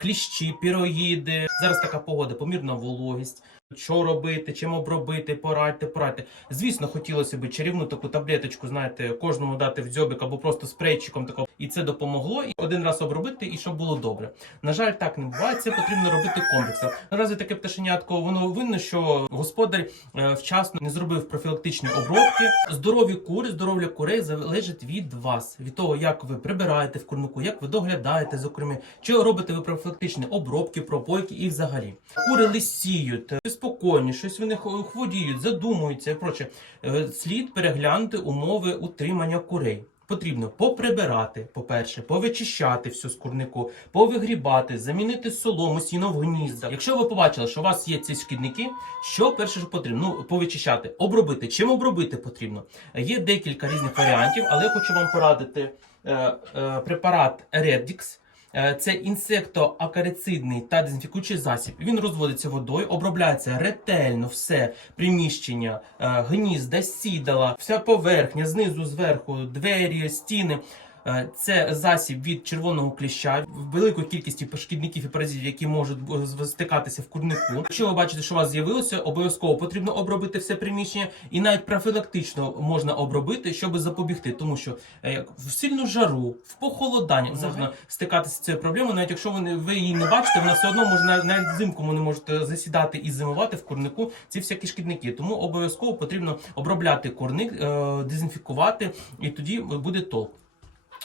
кліщі, піроїди. Зараз така погода, помірна вологість. Що робити, чим обробити, порадьте, порадьте. Звісно, хотілося б чарівну таку таблеточку, знаєте, кожному дати в дзьобик або просто спрейчиком такого. І це допомогло. І один раз обробити, і щоб було добре. На жаль, так не буває. Це потрібно робити комплексно. Наразі таке пташенятко, воно винно, що господар е, вчасно не зробив профілактичні обробки. Здорові кури, здоров'я курей залежить від вас, від того, як ви прибираєте в курнику, як ви доглядаєте курми, чи робите ви профілактичні обробки, пропойки і взагалі. Кури лисіють, спокійні, щось вони хворіють, задумуються і проче. Е, Слід переглянути умови утримання курей. Потрібно поприбирати, по-перше, повичищати все з курнику, повигрібати, замінити солому, сіно в гнізда. Якщо ви побачили, що у вас є ці шкідники, що перше що потрібно? Ну, повичищати, обробити. Чим обробити потрібно? Є декілька різних варіантів, але я хочу вам порадити е, е, препарат Redix. Е, Це інсектоакарицидний та дезінфікуючий засіб. Він розводиться водою, обробляється ретельно все приміщення, е, гнізда, сідала, вся поверхня, знизу, зверху, двері, стіни. Е, Це засіб від червоного кліща, великої кількості шкідників і паразитів, які можуть з- стикатися в курнику. Якщо ви бачите, що у вас з'явилося, обов'язково потрібно обробити все приміщення, і навіть профілактично можна обробити, щоб запобігти, тому що е, в сильну жару, в похолодання можна стикатися з цією проблемою, навіть якщо ви, не- ви її не бачите, вона все одно може навіть- взимку ви не можете засідати і зимувати в курнику ці всякі шкідники. Тому обов'язково потрібно обробляти курник, е, дезінфікувати, і тоді буде толк.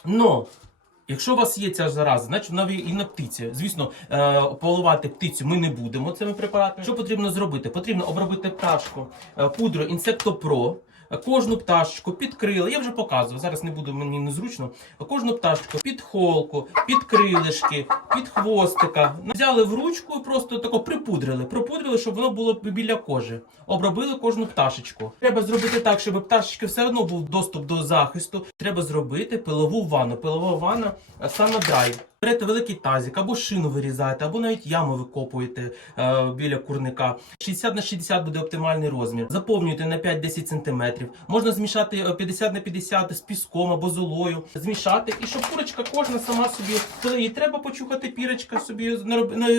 Но Якщо у вас є ця зараза, значить вона і на птиці. Звісно, е, поливати птицю ми не будемо цими препаратами. Що потрібно зробити? Потрібно обробити пташку е, пудрою Insectopro. Кожну пташечку підкрили, я вже показував, зараз не буду, мені незручно. Кожну пташечку під холку, під крилишки, під хвостика. Взяли в ручку і просто тако припудрили. Пропудрили, щоб воно було біля кожи. Обробили кожну пташечку. Треба зробити так, щоб пташечки все одно був доступ до захисту. Треба зробити пилову ванну. Пилова ванна саме драй. Берете великий тазик, або шину вирізаєте, або навіть яму викопуєте е, біля курника. 60 на 60 буде оптимальний розмір. Заповнюєте на 5-10 см. Можна змішати е, 50 на 50 з піском або золою. Змішати, і щоб курочка кожна сама собі, коли їй треба почухати пірочка, собі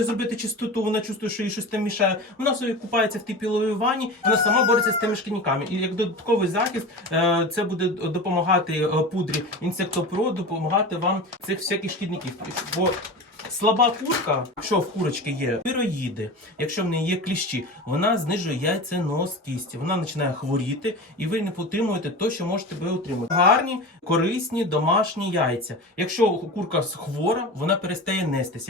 зробити чистоту, вона чувствує, що їй щось там мішає. Вона собі купається в тій піловій ванні, вона сама бореться з тими шкідниками. І як додатковий захист, е, це буде допомагати е, пудрі інсектопро, допомагати вам цих всяких шкідників. Бо Слаба курка, якщо в курочки є піроїди, якщо в неї є кліщі, вона знижує яйценостість, вона починає хворіти, і ви не отримуєте те, що можете ви отримати. Гарні, корисні домашні яйця. Якщо курка хвора, вона перестає нестися.